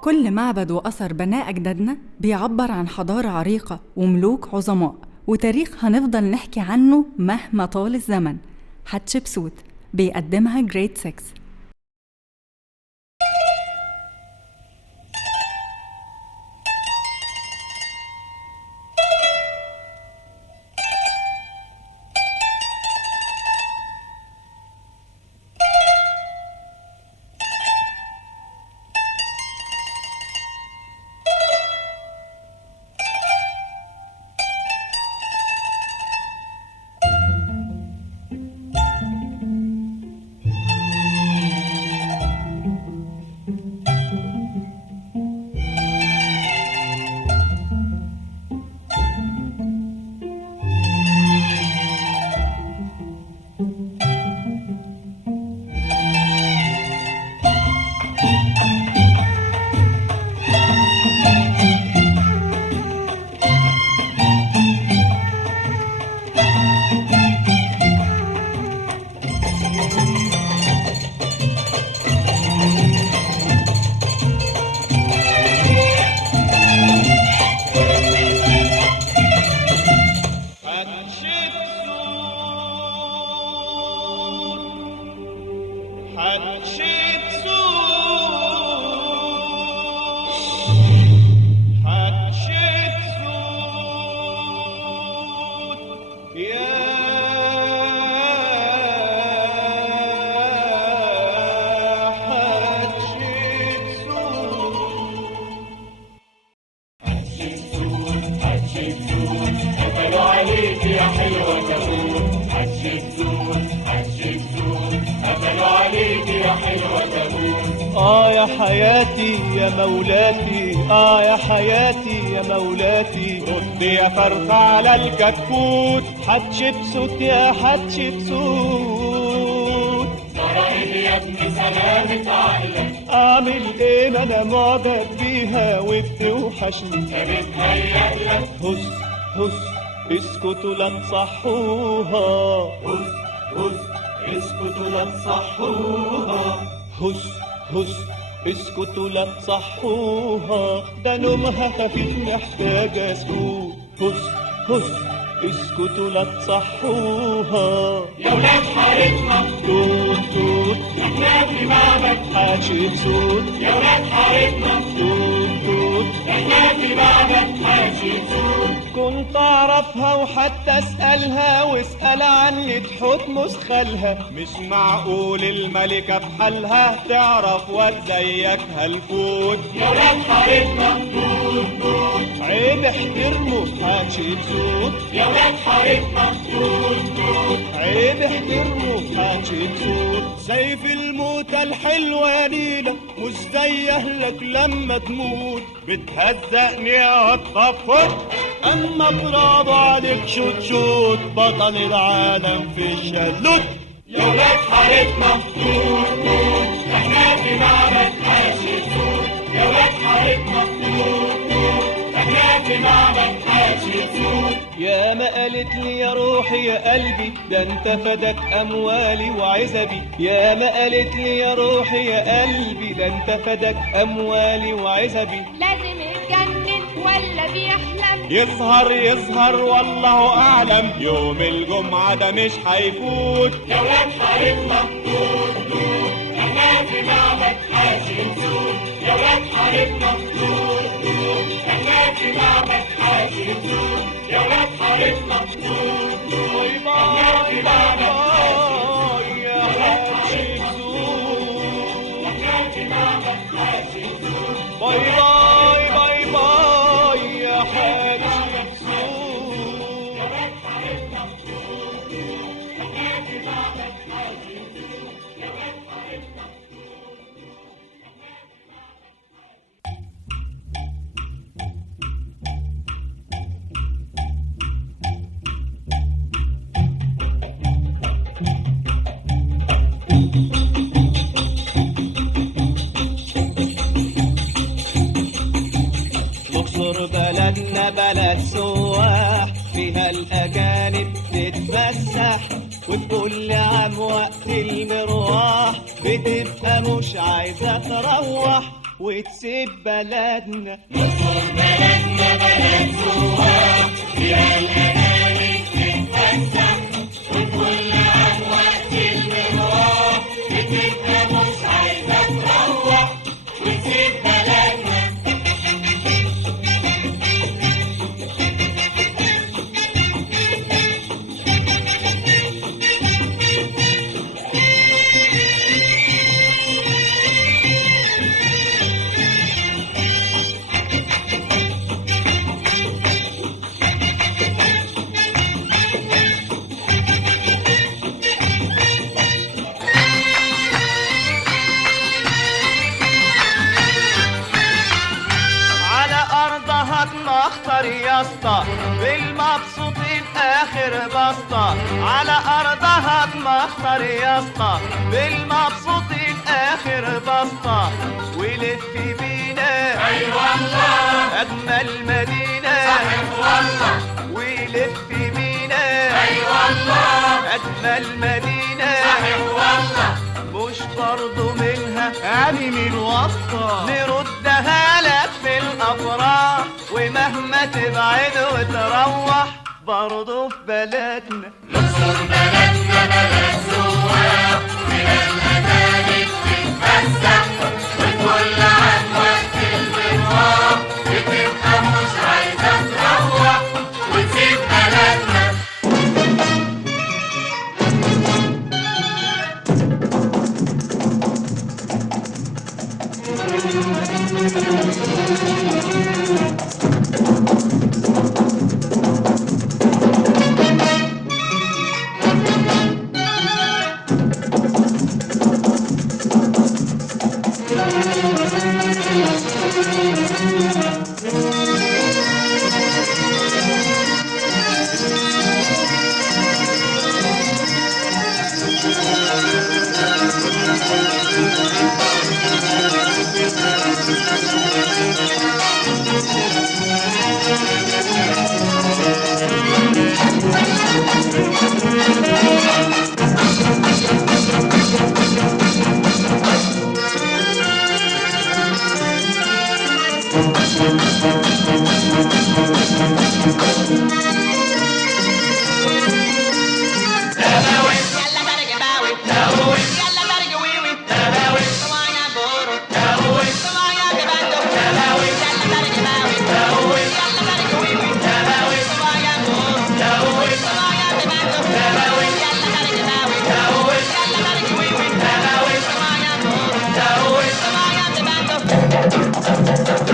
كل معبد وأثر بناه أجدادنا بيعبر عن حضارة عريقة وملوك عظماء وتاريخ هنفضل نحكي عنه مهما طال الزمن. حتشبسوت بيقدمها جريد 6. يا حياتي يا مولاتي، يا حياتي يا مولاتي، رد يا فرخة على الكتكوت، حتشبسوت يا حتشبسوت. جرائد يا ابن سلامة عقلك، أعمل إيه ما أنا معجب بيها وبتوحشني، بتهيألك هس هس اسكتوا لا تصحوها، هس هس اسكتوا لا تصحوها، هس هس اسكتوا لا تصحوها، ده نومها خفيف محتاجة سكوت، هس هس اسكتوا لا تصحوها. يا ولاد حارتنا توت توت احنا في معبد حتشبسوت، يا ولاد حارتنا توت توت احنا في معبد حتشبسوت. كنت اعرفها وحتى اسالها واسال عني تحتمس خالها، مش معقول الملكه بحالها تعرف واد زيك هالكوت. يا ولاد حارتنا توت توت عيب احترموا حتشبسوت، يا ولاد حارتنا توت توت عيب احترموا حتشبسوت. سيف الموتى الحلوة ليلة مش زي اهلك لما تموت، بتهزقني يا الطفل اما برافو عليك شوت شوت، بطل العالم في الشلوت. يا ولاد حارتنا توت توت احنا في معبد حتشبسوت، يا ولاد حارتنا توت توت احنا في معبد حتشبسوت. يا ما قالت لي يا روحي يا قلبي، ده انت فدك اموالي وعزبي، يا ما قالت لي يا روحي يا قلبي، ده انت فدك اموالي وعزبي. لازم يتجنن ولا بيحلم، يظهر والله اعلم، يوم الجمعة ده مش هيفوت. يا ولاد حارتنا توت توت احنا في معبد حتشبسوت، يا ولاد حارتنا توت توت احنا في معبد حتشبسوت، يا ولاد حارتنا توت توت احنا في معبد حتشبسوت، يا حتشبسوت، احنا في معبد حتشبسوت. باي باي باي باي يا حتشبسوت. الأقصر بلدنا بلد سواح، فيها الأجانب تتفسح، وكل عام وقت المروح بتبقى مش عايزة تروح. وتسيب بلدنا. مصر بلدنا بلد سواح فيها الأماني بتتفسح وكل عام وقت المروح بتبقى مش عايزة تروح وتسيب بلدنا. اختار يا اسطى بالمبسوطين اخر بسطة، على ارضها اختار يا اسطى بالمبسوطين اخر بسطة، ولف بينا اي والله اجمل مدينة صحيح والله، ولف بينا اي والله اجمل مدينة صحيح والله، مش برضو منها يعني من وسطة نردها لك في الافراح، ومهما تبعد وتروح برضو في بلدنا. مصر بلدنا بلد سواح فيها الأماني بتتفسح وكل عام وقت المروح بتبقى مش عايزة تروح وتسيب بلدنا. Thank you.